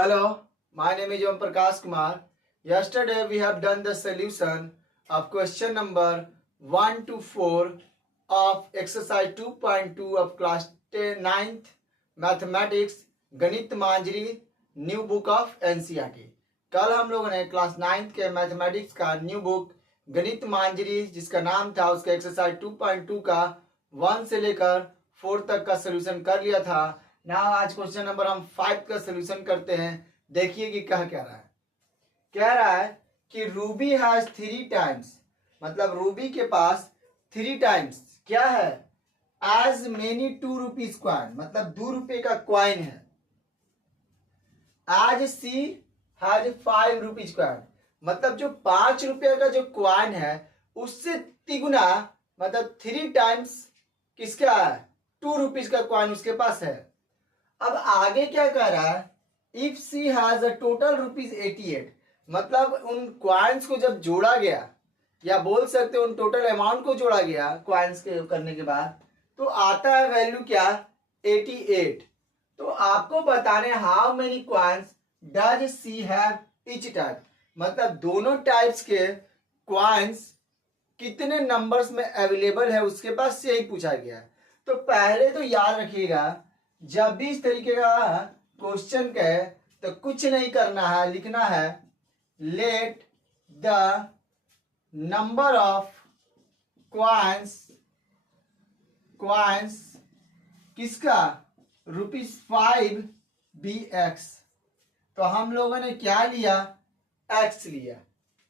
Hello, my name is Om Prakash Kumar. Yesterday we have done the solution of question number 1 to 4 of exercise 2.2 of class 9th mathematics गणित मांजरी new book of NCERT. कल हम लोगों ने class 9th के mathematics का new book गणित मांजरी जिसका नाम था उसका एक्सरसाइज 2.2 का 1 से लेकर 4 तक का सोल्यूशन कर लिया था। ना आज क्वेश्चन नंबर हम 5 का सोल्यूशन करते हैं। देखिए कि कह क्या रहा है। कह रहा है कि रूबी हैज 3 टाइम्स, मतलब रूबी के पास 3 टाइम्स क्या है, एज मेनी 2 रुपीज कॉइन, मतलब 2 रुपए का कॉइन है। As C has 5 rupees coin, मतलब जो 5 रुपए का जो कॉइन है उससे तिगुना, मतलब 3 टाइम्स किसका है, 2 रुपीज का कॉइन उसके पास है। अब आगे क्या कह रहा है, if C has a total rupees 88, मतलब उन क्वाइंस को जब जोड़ा गया, या बोल सकते हो उन टोटल अमाउंट को जोड़ा गया क्वाइंस के करने के बाद, तो आता है वैल्यू क्या, 88। तो आपको बताने how many coins does she have each type, मतलब दोनों टाइप्स के क्वाइंस कितने नंबर्स में अवेलेबल है उसके पास से ही पूछा गया है। तो पहले तो याद रखिएगा, जब भी इस तरीके का क्वेश्चन कहे तो कुछ नहीं करना है, लिखना है let the number of coins किसका, ₹5 बी एक्स। तो हम लोगों ने क्या लिया, एक्स लिया।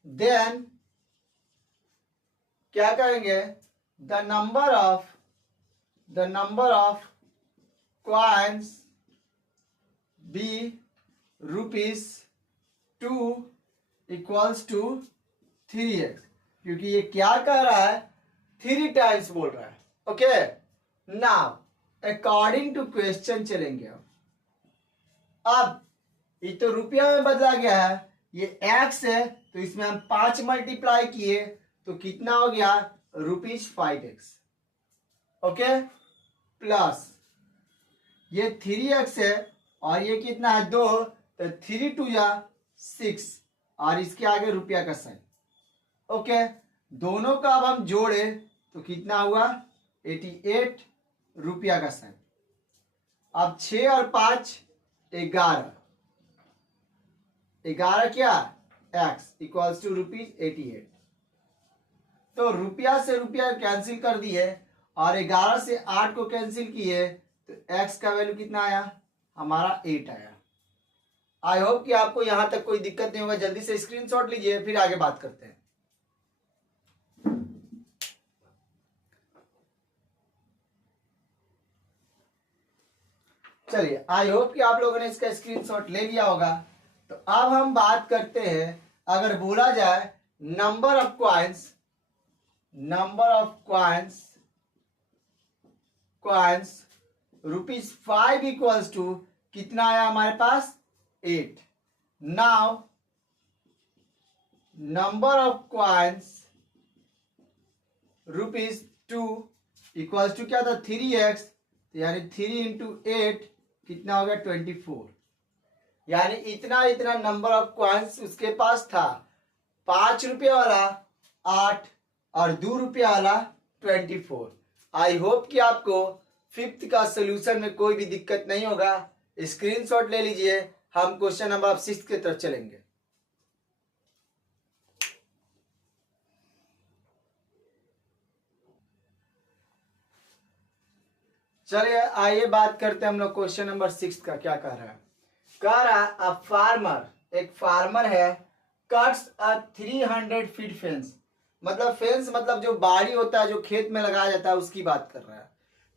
देन क्या करेंगे, the number of coins be ₹2 equals to 3x, क्योंकि ये क्या कह रहा है, 3 टाइम्स बोल रहा है। Okay, now according to question चलेंगे। अब ये तो रुपया में बदला गया है, ये x है तो इसमें हम 5 मल्टीप्लाई किए तो कितना हो गया, ₹5x। ओके, प्लस ये 3x है और ये कितना है 2, तो 3 2 या 6 और इसके आगे रुपया का साइन। ओके, दोनों का अब हम जोड़े तो कितना हुआ, 88 रुपया का साइन। अब 6 और 5 11 क्या, x इक्वल्स टू ₹88। तो रुपया से रुपया कैंसिल कर दिए और 11 से 8 को कैंसिल किए तो x का वैल्यू कितना आया, हमारा 8 आया। आई होप कि आपको यहां तक कोई दिक्कत नहीं होगा। जल्दी से स्क्रीनशॉट लीजिए, फिर आगे बात करते हैं। चलिए, आई होप कि आप लोगों ने इसका स्क्रीनशॉट ले लिया होगा। तो अब हम बात करते हैं, अगर बोला जाए number of coins ₹5 equals to कितना आया हमारे पास, 8। Now number of coins ₹2 equals to क्या था, 3x, यानी 3 इंटू 8 कितना हो गया, 24। यानी इतना नंबर ऑफ क्वाइंस उसके पास था। 5 रुपये वाला 8 और 2 रुपये वाला 24। आई होप कि आपको 5th का सोल्यूशन में कोई भी दिक्कत नहीं होगा। स्क्रीनशॉट ले लीजिए, हम क्वेश्चन नंबर 6 की तरफ चलेंगे। चलिए आइए बात करते हैं हम लोग क्वेश्चन नंबर 6 का। क्या कह रहा है, कह रहा है एक फार्मर है, कट्स अ 300 फीट फेंस, मतलब फेंस मतलब जो बाड़ी होता है जो खेत में लगाया जाता है उसकी बात कर रहा है।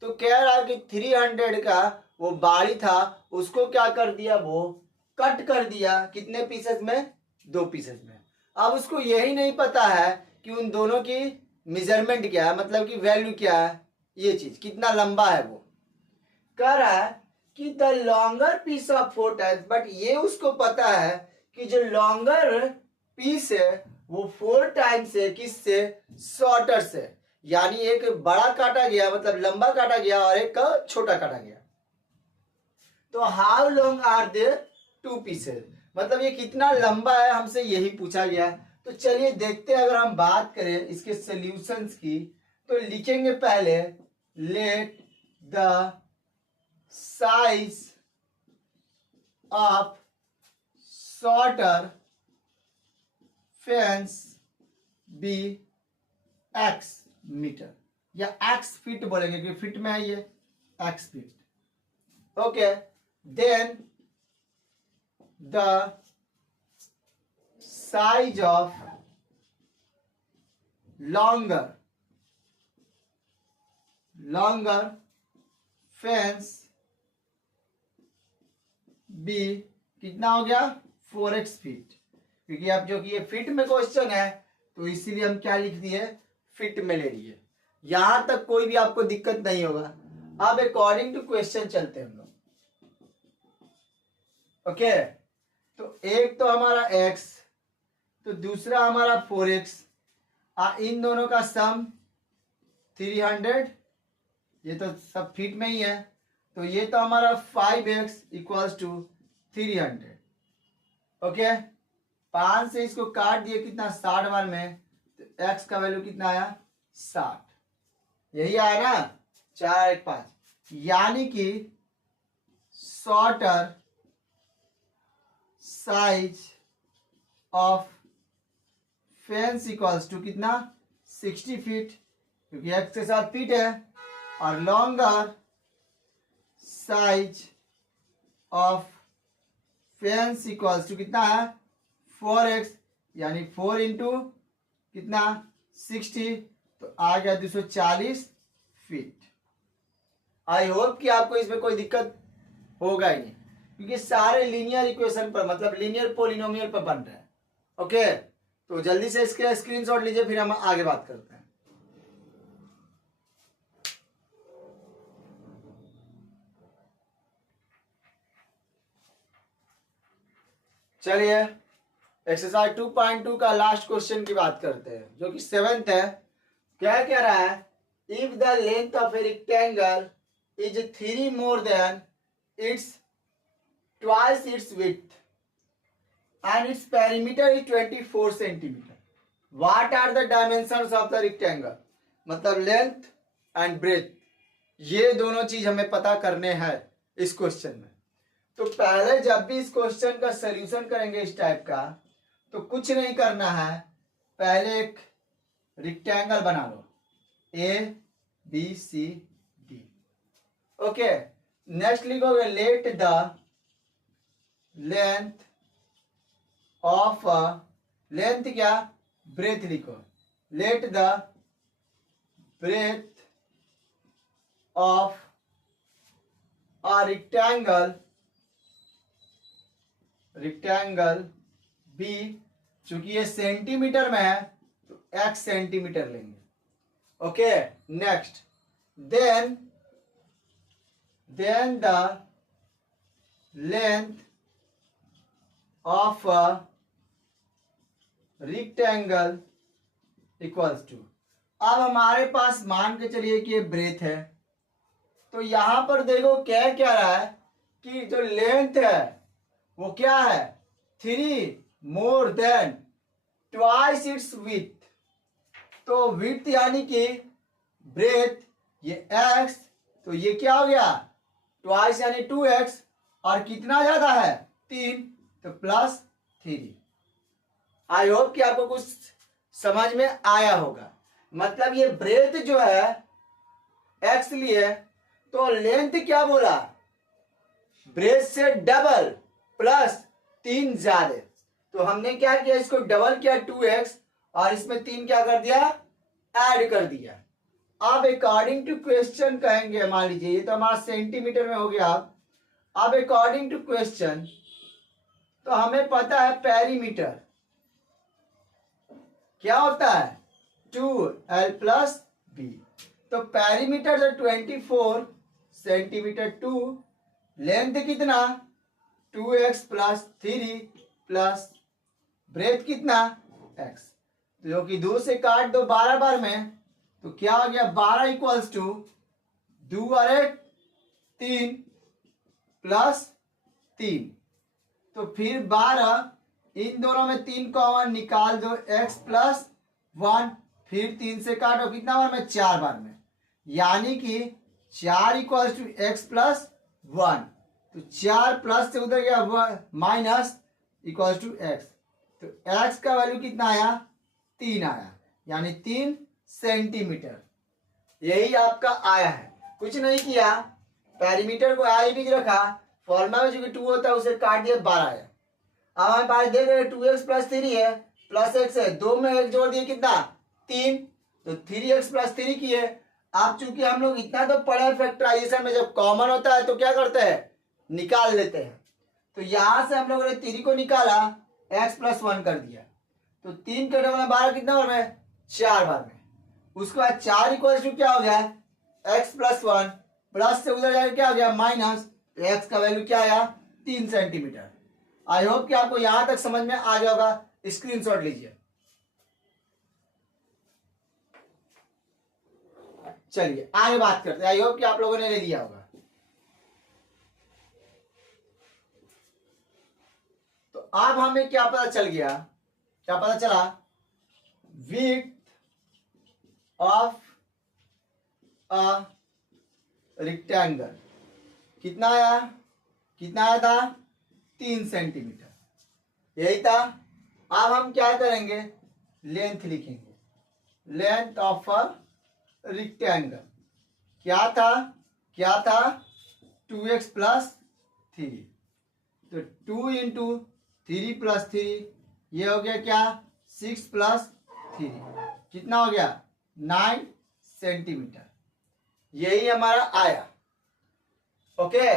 तो कह रहा है कि 300 का वो बाड़ी था, उसको क्या कर दिया, वो कट कर दिया। कितने पीसेस में, 2 पीसेस में। अब उसको यही नहीं पता है कि उन दोनों की मेजरमेंट क्या है, मतलब कि वैल्यू क्या है, ये चीज कितना लंबा है। वो कह रहा है कि the longer piece of 4 times, but ये उसको पता है कि जो लॉन्गर पीस है वो 4 टाइम्स है, किससे, शॉर्टर से। यानी एक बड़ा काटा गया, मतलब लंबा काटा गया, और एक छोटा काटा गया। तो how long are they 2 pieces. मतलब ये कितना लंबा है हमसे यही पूछा गया। तो चलिए देखते हैं, अगर हम बात करें इसके सॉल्यूशंस की तो लिखेंगे पहले let the size of shorter fence be x metre, या एक्स फीट बोलेंगे क्योंकि फीट में है ये, x feet. Okay, then the size of longer fence be कितना हो गया 4x फीट, क्योंकि अब जो कि ये फीट में क्वेश्चन है तो इसीलिए हम क्या लिख दिए, फीट में ले लिए। यहां तक कोई भी आपको दिक्कत नहीं होगा। अब अकॉर्डिंग टू क्वेश्चन चलते हैं हम लोग। ओके, तो एक तो हमारा x, तो दूसरा हमारा 4x, इन दोनों का सम 300, ये तो सब फीट में ही है, तो ये तो हमारा 5x इक्वल्स टू 300। ओके, 5 से इसको काट दिए कितना 60 बार में, तो x का वैल्यू कितना आया 60, यही आया ना 4 1 5, यानी कि shorter size of fence equals to कितना 60 फीट, क्योंकि x के साथ फीट है, और longer size of fence equals to कितना है 4x, यानी 4 इंटू कितना 60, तो आ गया 240 फीट। आई होप कि आपको इसमें कोई दिक्कत होगा ही नहीं, क्योंकि सारे लीनियर इक्वेशन पर, मतलब लीनियर पोलिनोमियल पर बन रहे हैं। ओके, तो जल्दी से इसके स्क्रीनशॉट लीजिए, फिर हम आगे बात करते हैं। चलिए एक्सरसाइज 2.2 का लास्ट क्वेश्चन की बात करते हैं, जो कि 7th है। क्या कह रहा है, if the length of a rectangle is 3 more than it's twice its width and its perimeter is 24 centimetre, what are the dimensions of the rectangle? मतलब लेंथ एंड ब्रेथ, ये दोनों चीज हमें पता करने हैं इस क्वेश्चन में। तो पहले जब भी इस क्वेश्चन का सॉल्यूशन करेंगे इस टाइप का, तो कुछ नहीं करना है, पहले एक रेक्टेंगल बना लो ABCD। ओके, नेक्स्ट लिखोगे let the length of, length क्या ब्रेथ लिखो, let the breadth of a rectangle be, चूंकि ये सेंटीमीटर में है तो x सेंटीमीटर लेंगे। Okay, next then the length of rectangle equals to, अब हमारे पास मान के चलिए कि ये ब्रेथ है, तो यहां पर देखो क्या कह रहा है कि जो लेंथ है वो क्या है 3 more than twice its width, तो विड्थ यानी कि ब्रेथ ये x, तो ये क्या हो गया ट्वाइस यानी 2x, और कितना ज्यादा है 3, तो +3। आई होप कि आपको कुछ समझ में आया होगा। मतलब ये ब्रेथ जो है x लिए, तो लेंथ क्या बोला ब्रेथ से डबल +3 ज्यादा, तो हमने क्या किया इसको डबल किया 2x, और इसमें 3 क्या कर दिया ऐड कर दिया। अब अकॉर्डिंग टू क्वेश्चन कहेंगे, मान लीजिए ये तो हमारा सेंटीमीटर में हो गया। अब अकॉर्डिंग टू क्वेश्चन तो हमें पता है पेरीमीटर क्या होता है 2l + b, तो पेरीमीटर जो 24 सेंटीमीटर 2, लेंथ कितना 2x + 3 प्लस ब्रेथ कितना x, जो कि 2 से काट दो 12 बार में, तो क्या हो गया 12 इक्वल्स टू 2 और 1 3 + 3, तो फिर 12, इन दोनों में 3 कॉमन निकाल दो, x प्लस 1, फिर 3 से काटो, कितना बार में? 4 बार में, यानी कि 4 इक्वल्स टू एक्स प्लस 1। तो 4 प्लस से उधर गया माइनस इक्वल्स टू एक्स, तो x का वैल्यू कितना आया? 3 आया, यानी 3 सेंटीमीटर। यही आपका आया है, कुछ नहीं किया, पैरीमीटर को आई भी रखा, फॉर्मूला में जो कि 2 होता है उसे काट दिया, 12 आया। अब हमारे पास देख रहे हैं 2x प्लस 3 है, प्लस x है, 2 में 1 जोड़ दिए, कितना? 3, तो 3x प्लस 3 किए। अब चूंकि हम लोग इतना तो पढ़े फैक्टराइजेशन में, जब कॉमन होता है तो क्या करते हैं? निकाल लेते हैं। तो यहां से हम लोगों ने 3 को निकाला, x प्लस 1 कर दिया, तो 3 के डबल में 12 कितना बार में? 4 बार में। उसके बाद 4 इक्वल टू क्या हो गया? x प्लस 1, प्लस से उधर जाकर क्या हो गया? माइनस, तो x का वैल्यू क्या आया? 3 सेंटीमीटर। आई होप कि आपको यहां तक समझ में आ गया होगा। स्क्रीनशॉट लीजिए। चलिए आगे बात करते हैं, आई होप कि आप लोगों ने ले लिया होगा। तो अब हमें क्या पता चल गया? क्या पता चला? विड्थ ऑफ अ रेक्टेंगल कितना आया? कितना आया था? 3 सेंटीमीटर, यही था। अब हम क्या करेंगे? लेंथ लिखेंगे, लेंथ ऑफ अ रेक्टेंगल क्या था? क्या था? 2x प्लस 3, तो 2 इंटू 3 प्लस 3, ये हो गया क्या? 6 प्लस 3, कितना हो गया? 9 सेंटीमीटर। यही हमारा आया। ओके,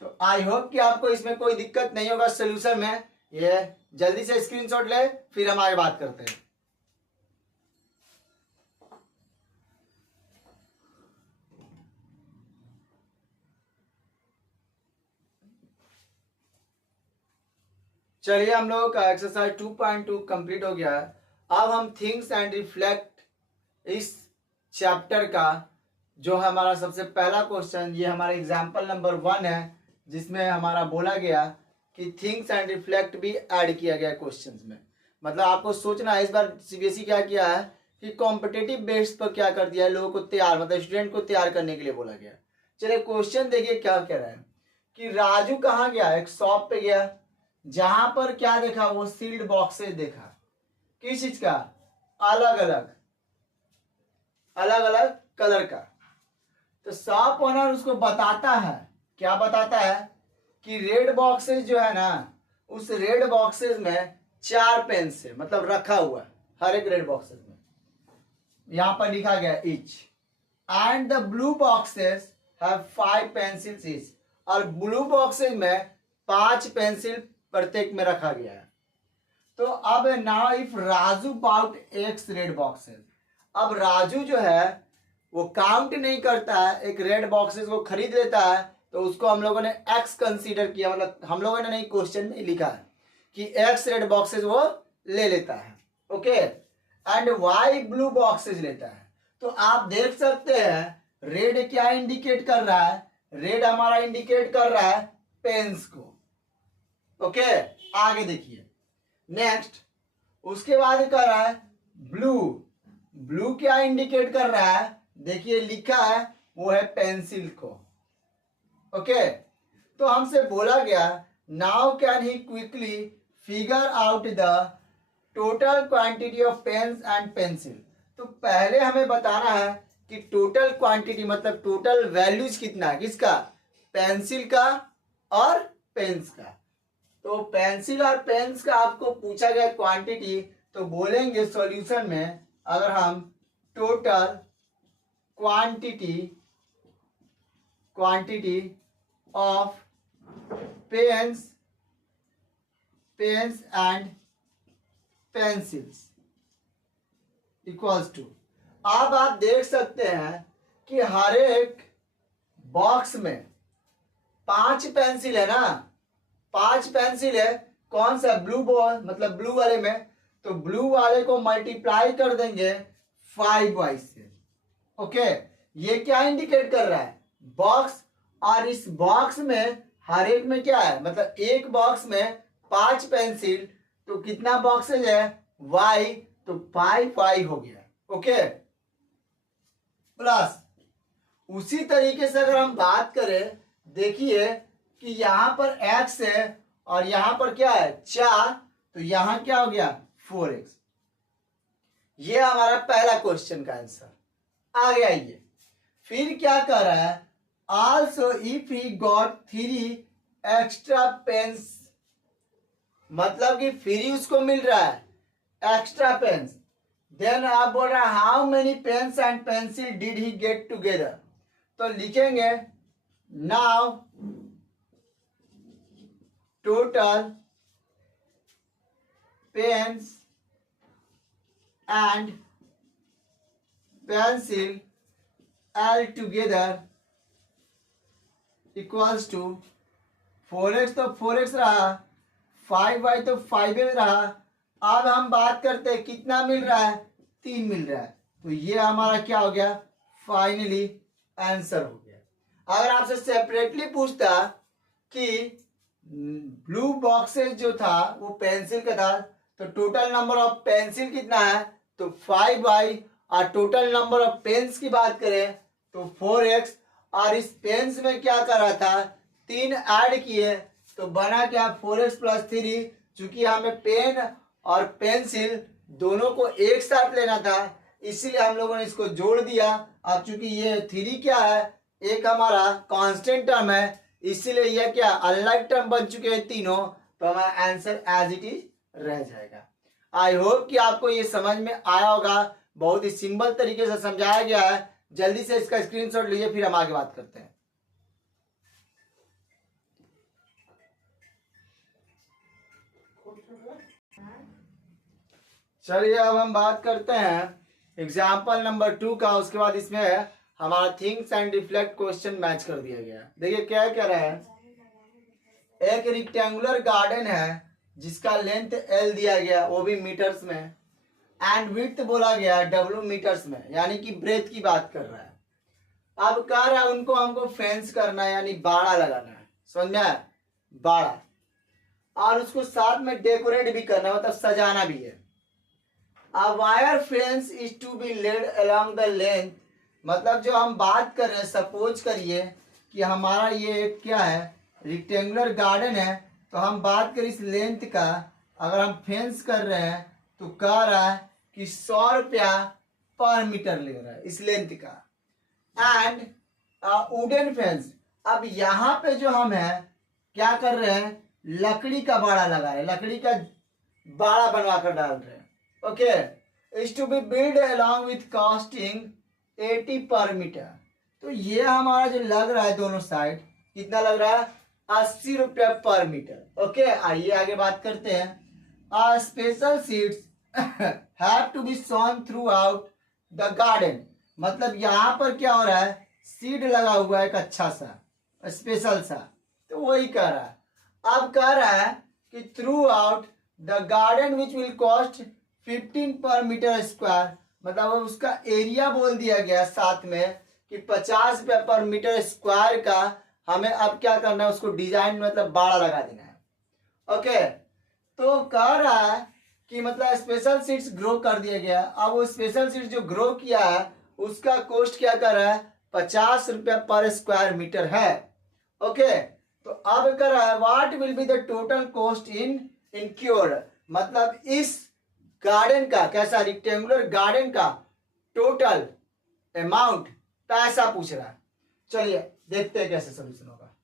तो आई होप कि आपको इसमें कोई दिक्कत नहीं होगा सोल्यूशन में। ये जल्दी से स्क्रीनशॉट ले, फिर हम आगे बात करते हैं। चलिए, हम लोगों का एक्सरसाइज 2.2 कंप्लीट हो गया है। अब हम थिंक्स एंड रिफ्लेक्ट इस चैप्टर का जो हमारा सबसे पहला क्वेश्चन, ये हमारा एग्जाम्पल नंबर 1 है, जिसमें हमारा बोला गया कि थिंक्स एंड रिफ्लेक्ट भी ऐड किया गया क्वेश्चंस में। मतलब आपको सोचना है, इस बार सीबीएसई क्या किया है कि कॉम्पिटिटिव बेस पर क्या कर दिया है, लोगों को तैयार, मतलब स्टूडेंट को तैयार करने के लिए बोला गया। चलिए क्वेश्चन देखिए क्या कह रहा है कि राजू कहाँ गया? एक शॉप पे गया, जहां पर क्या देखा? वो सील्ड बॉक्सेस देखा। किस चीज का? अलग अलग कलर का। तो शॉप ओनर उसको बताता है, क्या बताता है? कि रेड बॉक्सेस जो है ना, उस रेड बॉक्सेस में 4 पेन्स है, मतलब रखा हुआ हर एक रेड बॉक्सेस में, यहां पर लिखा गया each, and the blue boxes have 5 pencils each, और ब्लू बॉक्सेस में 5 पेंसिल प्रत्येक में रखा गया है। तो अब now if Raju bought x red boxes, अब राजू जो है वो काउंट नहीं करता है, एक रेड बॉक्सेस को खरीद लेता है, तो उसको हम लोगों ने एक्स कंसीडर किया, मतलब हम लोगों ने नहीं, क्वेश्चन में लिखा है कि एक्स रेड बॉक्सेस वो ले लेता है। Okay, and y blue boxes लेता है। तो आप देख सकते हैं रेड क्या इंडिकेट कर रहा है? रेड हमारा इंडिकेट कर रहा है पेन्स को। ओके, आगे देखिए नेक्स्ट, उसके बाद कर रहा है ब्लू। ब्लू क्या इंडिकेट कर रहा है? देखिए लिखा है वो है पेंसिल को। ओके, तो हमसे बोला गया now can he quickly figure out the total quantity of pens and pencil. तो पहले हमें बताना है कि टोटल क्वांटिटी मतलब टोटल वैल्यूज कितना है, किसका? पेंसिल का और पेन्स का। तो पेंसिल और पेन्स का आपको पूछा गया क्वांटिटी, तो बोलेंगे सॉल्यूशन में, अगर हम total quantity of pens and pencils equals to, अब आप देख सकते हैं कि हर एक बॉक्स में 5 पेंसिल है ना, 5 पेंसिल है। कौन सा? ब्लू बॉल, मतलब ब्लू वाले में, तो ब्लू वाले को मल्टीप्लाई कर देंगे 5 वाई से। ओके, ये क्या इंडिकेट कर रहा है? बॉक्स, और इस बॉक्स में हर एक में क्या है, मतलब एक बॉक्स में 5 पेंसिल, तो कितना बॉक्सेज है y, तो 5y हो गया। ओके, प्लस उसी तरीके से अगर हम बात करें, देखिए कि यहां पर x है और यहां पर क्या है 4, तो यहां क्या हो गया 4x। ये हमारा पहला क्वेश्चन का आंसर। आगे आइए, फिर क्या कर रहा है, also if he got 3 extra pens, मतलब कि फ्री उसको मिल रहा है एक्स्ट्रा पेन्स, देन आप बोल रहे हैं how many pens and pencil did he get together, तो लिखेंगे now total pens and pencil all together equals to 4x, तो 4x रहा, 5y तो 5x रहा। अब हम बात करते हैं कितना मिल रहा है, 3 मिल रहा है, तो ये हमारा क्या हो गया फाइनली आंसर हो गया। अगर आपसे सेपरेटली पूछता कि ब्लू बॉक्सेस जो था वो पेंसिल का था, तो टोटल नंबर ऑफ पेंसिल कितना है, तो 5y, और टोटल नंबर ऑफ पेन्स की बात करें तो 4x, और इस पेन्स में क्या कर रहा था 3 ऐड किए, तो बना क्या 4x प्लस 3। चूंकि हमें पेन और पेंसिल दोनों को एक साथ लेना था, इसीलिए हम लोगों ने इसको जोड़ दिया। अब चूंकि ये 3 क्या है, एक हमारा कांस्टेंट टर्म है, इसीलिए यह क्या अनलाइक टर्म बन चुके हैं तीनों, तो हमारा आंसर एज इट इज रह जाएगा। आई होप कि आपको ये समझ में आया होगा, बहुत ही सिंपल तरीके से समझाया गया है। जल्दी से इसका स्क्रीनशॉट लीजिए, फिर हम आगे बात करते हैं। चलिए अब हम बात करते हैं एग्जाम्पल नंबर 2 का। उसके बाद इसमें हमारा thinks and reflect question match कर दिया गया। देखिए क्या कह रहे हैं, एक रेक्टेंगुलर गार्डन है जिसका लेंथ L दिया गया, वो भी मीटर्स में, एंड विड्थ बोला गया W मीटर्स में, यानी कि ब्रेथ की बात कर रहा है। अब कह रहा है उनको हमको फेंस करना है, यानी बाड़ा लगाना है, समझ में आया, बाड़ा, और उसको साथ में डेकोरेट भी करना, मतलब सजाना भी है। A wire fence is to be laid along the length, मतलब जो हम बात कर रहे हैं, सपोज करिए कि हमारा ये क्या है रेक्टेंगुलर गार्डन है, तो हम बात करें इस लेंथ का, अगर हम फेंस कर रहे हैं तो कह रहा है कि 100 रुपया पर मीटर ले रहा है इस लेंथ का। एंड वुडन फेंस, अब यहाँ पे जो हम है क्या कर रहे हैं, लकड़ी का बाड़ा लगा रहे हैं, लकड़ी का बाड़ा बनवा कर डाल रहे हैं। Okay, is to be build along with costing 80 पर मीटर, तो ये हमारा जो लग रहा है दोनों साइड कितना लग रहा है 80 रुपया पर मीटर। ओके, आइए आगे बात करते हैं। Special seeds have to be sown throughout the garden, मतलब यहाँ पर क्या हो रहा है सीड लगा हुआ है एक अच्छा सा स्पेशल सा, तो वही कह रहा है। अब कह रहा है कि through out the garden which will cost 15 पर मीटर स्क्वायर, मतलब उसका एरिया बोल दिया गया साथ में कि 50 रुपया पर मीटर स्क्वायर का हमें अब क्या करना है, उसको डिजाइन मतलब बाड़ा लगा देना है। ओके, तो कह रहा है कि मतलब स्पेशल सीड्स ग्रो कर दिया गया। अब वो स्पेशल सीड्स जो ग्रो किया है उसका कॉस्ट क्या कर रहा है 50 रुपया पर स्क्वायर मीटर है। ओके, तो अब कर रहा है what will be the total cost in incurred, मतलब इस गार्डन का, कैसा रेक्टेंगुलर गार्डन का टोटल अमाउंट पैसा पूछ रहा है। चलिए देखते हैं कैसे सोल्यूशन होगा।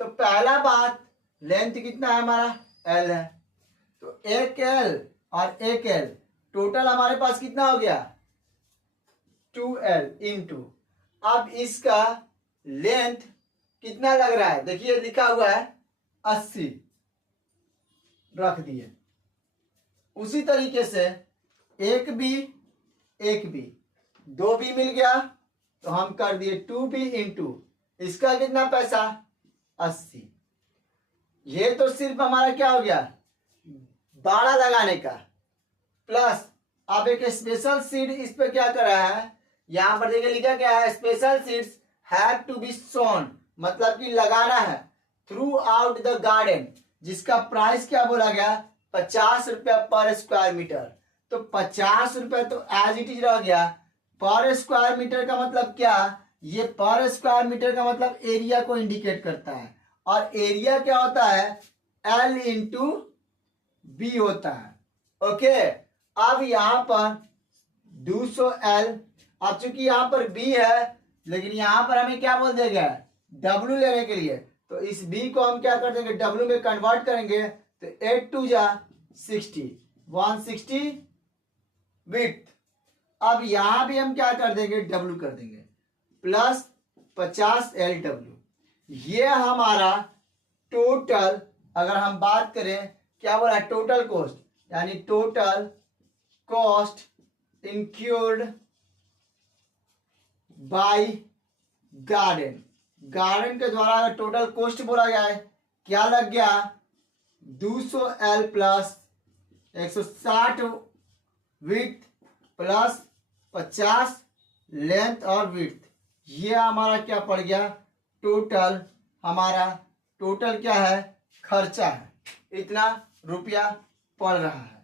तो पहला बात लेंथ कितना है हमारा L है, तो एक L और एक L टोटल हमारे पास कितना हो गया 2L इंटू, अब इसका लेंथ कितना लग रहा है, देखिए लिखा हुआ है 80 रख दिए। उसी तरीके से एक बी दो बी मिल गया, तो हम कर दिए 2b इंटू इसका कितना पैसा 80। ये तो सिर्फ हमारा क्या हो गया बाड़ा लगाने का, प्लस अब एक स्पेशल सीड इस पे क्या कर रहा है, यहां पर देखिए लिखा गया है special seeds have to be sown, मतलब कि लगाना है, थ्रू आउट द गार्डन, जिसका प्राइस क्या बोला गया, 50 रुपया पर स्क्वायर मीटर। तो 50 रुपया तो एज इट इज रह गया। पर स्क्वायर मीटर का मतलब क्या, ये पर स्क्वायर मीटर का मतलब एरिया को इंडिकेट करता है, और एरिया क्या होता है, L इंटू बी होता है। ओके, अब यहां पर 200L, अब चूंकि यहां पर बी है, लेकिन यहां पर हमें क्या बोल दिया गया है, डब्ल्यू लेने के लिए, तो इस बी को हम क्या कर देंगे, डब्ल्यू में कन्वर्ट करेंगे, तो 8 2 जा 60, 160 विड्थ। अब यहां भी हम क्या कर देंगे, डब्ल्यू कर देंगे, प्लस 50 LW। ये हमारा टोटल, अगर हम बात करें क्या बोला, टोटल कॉस्ट, यानी total cost incurred by garden. Garden के द्वारा अगर टोटल कॉस्ट बोला गया है, क्या लग गया, 200L plus 160 width plus 50 length और विड्थ। ये हमारा क्या पड़ गया, टोटल, हमारा टोटल क्या है, खर्चा है, इतना रुपया पड़ रहा है।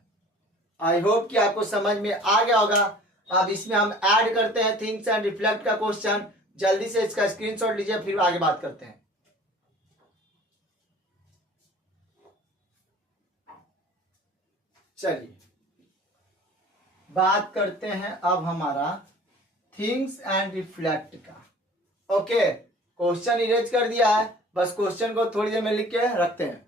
आई होप कि आपको समझ में आ गया होगा। अब इसमें हम ऐड करते हैं थिंक्स एंड रिफ्लेक्ट का क्वेश्चन। जल्दी से इसका स्क्रीनशॉट लीजिए, फिर आगे बात करते हैं। चलिए बात करते हैं अब हमारा थिंक्स एंड रिफ्लेक्ट का। ओके, क्वेश्चन इरेज कर दिया है, बस क्वेश्चन को थोड़ी देर में लिख के रखते हैं।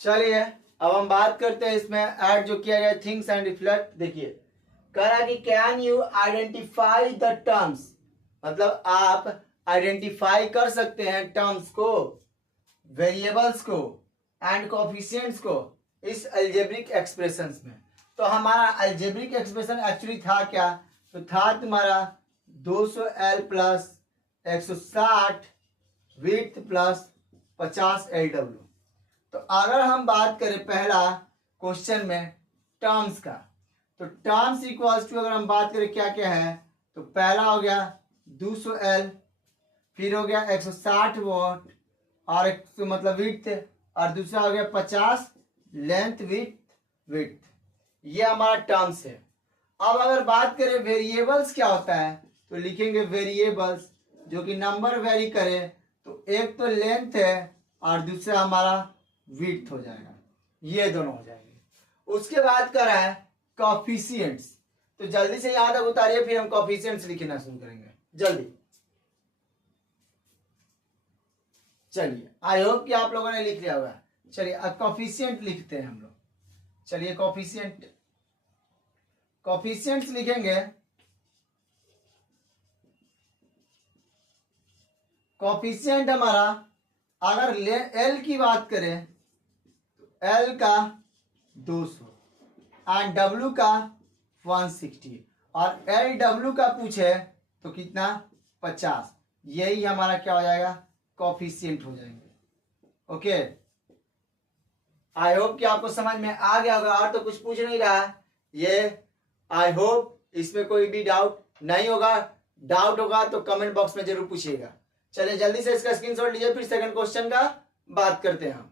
चलिए अब हम बात करते हैं इसमें ऐड जो किया गया थिंक्स एंड रिफ्लेक्ट। देखिए कह रहा कि can you identify the terms, मतलब आप आइडेंटिफाई कर सकते हैं टर्म्स को, वेरिएबल्स को एंड कोफिशिएंट्स को इस अलजेब्रिक एक्सप्रेशंस में। तो हमारा अलजेब्रिक एक्सप्रेशन एक्चुअली था क्या, तो था तुम्हारा 200L plus 160 width plus 50 LW। तो अगर हम बात करें पहला क्वेश्चन में टर्म्स का, तो टर्म्स इक्वल्स टू, अगर हम बात करें क्या क्या है, तो पहला हो गया 200L, फिर हो गया 160 वॉट और मतलब विड्थ, और दूसरा हो गया 50 लेंथ विड्थ। ये हमारा टर्म्स है। अब अगर बात करें वेरिएबल्स क्या होता है, तो लिखेंगे वेरिएबल्स जो कि नंबर वेरी करे, तो एक तो लेंथ है और दूसरा हमारा विड्थ हो जाएगा, ये दोनों हो जाएंगे। उसके बाद कर रहा है कोफिशिएंट्स, तो जल्दी से यहां तक उतारिए, फिर हम कोफिशिएंट्स लिखना शुरू करेंगे जल्दी। चलिए आई होप कि आप लोगों ने लिख लिया होगा। चलिए अब कोफिशिएंट लिखते हैं हम लोग। चलिए कोफिशिएंट्स लिखेंगे। कोफिशिएंट हमारा अगर एल की बात करें तो एल का 200 एंड डब्ल्यू का 160, और एल डब्ल्यू का पूछे तो कितना 50। यही हमारा क्या हो जाएगा, कोफिशिएंट हो जाएंगे। ओके, आई होप कि आपको समझ में आ गया होगा, और तो कुछ पूछ नहीं रहा है ये। आई होप इसमें कोई भी डाउट नहीं होगा। डाउट होगा तो कमेंट बॉक्स में जरूर पूछिएगा। चलिए जल्दी से इसका स्क्रीनशॉट लीजिए, फिर सेकंड क्वेश्चन का बात करते हैं हम।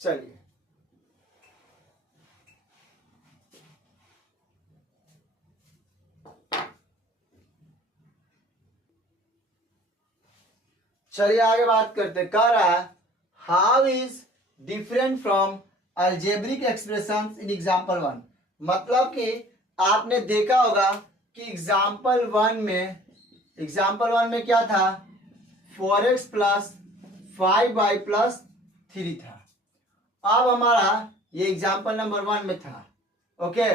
चलिए चलिए आगे बात करते हैं। कह रहा है how is different from algebraic expressions in example 1। मतलब कि आपने देखा होगा कि एग्जांपल 1 में क्या था, 4x प्लस 5y प्लस 3 था। अब हमारा ये एग्जांपल नंबर 1 में था। ओके,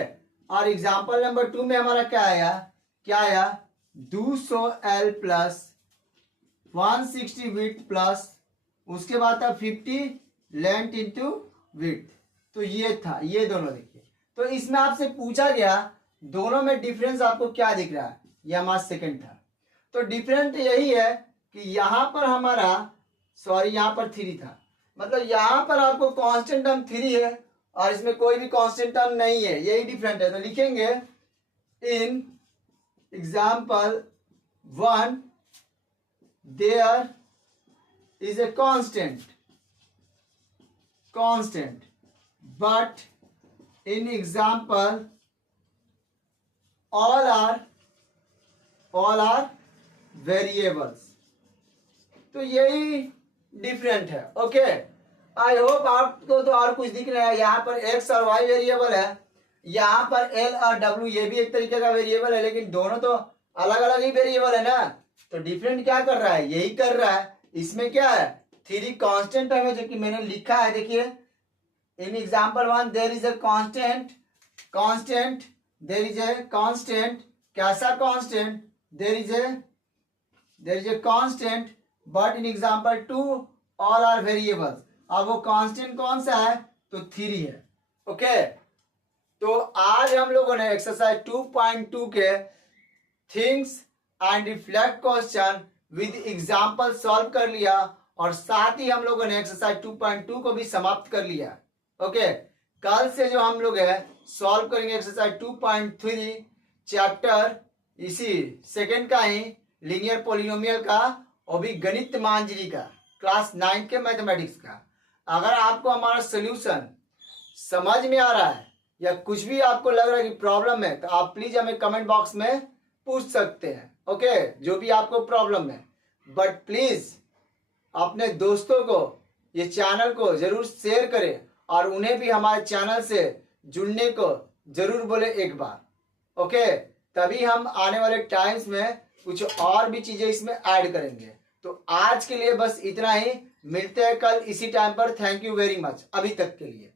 और एग्जांपल नंबर 2 में हमारा क्या आया 200L प्लस 160 विड्थ प्लस, उसके बाद था 50 लेंथ इंटू विड्थ। तो ये था, ये दोनों देखिए। तो इसमें आपसे पूछा गया दोनों में डिफरेंस आपको क्या दिख रहा है, ये हमारा सेकंड था। तो डिफरेंस यही है कि यहां पर हमारा, सॉरी यहां पर 3 था, मतलब यहां पर आपको कांस्टेंट टर्म 3 है और इसमें कोई भी कांस्टेंट टर्म नहीं है, यही डिफरेंट है। तो लिखेंगे in example 1 there is a constant but in example all are variables। तो यही डिफरेंट है। ओके, आई होप आपको तो और कुछ दिख रहा है। यहाँ पर x और y वेरिएबल है, यहाँ पर l और w ये भी एक तरीके का वेरिएबल है, लेकिन दोनों तो अलग अलग ही वेरिएबल है ना। तो डिफरेंट क्या कर रहा है, यही कर रहा है। इसमें क्या है, 3 कांस्टेंट है जो कि मैंने लिखा है। देखिए in example 1 there is a constant, there is a constant. कैसा constant, there is a constant but in example 2 all are variables. अब वो कांस्टेंट कौन सा है, तो 3 है। ओके, तो आज हम लोगों ने एक्सरसाइज 2.2 के things and reflect question with example solve कर लिया, और साथ ही हम लोगों ने एक्सरसाइज 2.2 को भी समाप्त कर लिया। ओके, कल से जो हम लोग है सॉल्व करेंगे एक्सरसाइज 2.3 चैप्टर इसी सेकंड का ही लीनियर पॉलिनोमियल का, और भी गणित मांजरी का, क्लास 9 के मैथमेटिक्स का। अगर आपको हमारा सोल्यूशन समझ में आ रहा है या कुछ भी आपको लग रहा है कि प्रॉब्लम है, तो आप प्लीज हमें कमेंट बॉक्स में पूछ सकते हैं। ओके, जो भी आपको प्रॉब्लम है, बट प्लीज अपने दोस्तों को ये चैनल को जरूर शेयर करें, और उन्हें भी हमारे चैनल से जुड़ने को जरूर बोले एक बार। ओके, तभी हम आने वाले टाइम्स में कुछ और भी चीजें इसमें ऐड करेंगे। तो आज के लिए बस इतना ही, मिलते हैं कल इसी टाइम पर। थैंक यू वेरी मच अभी तक के लिए।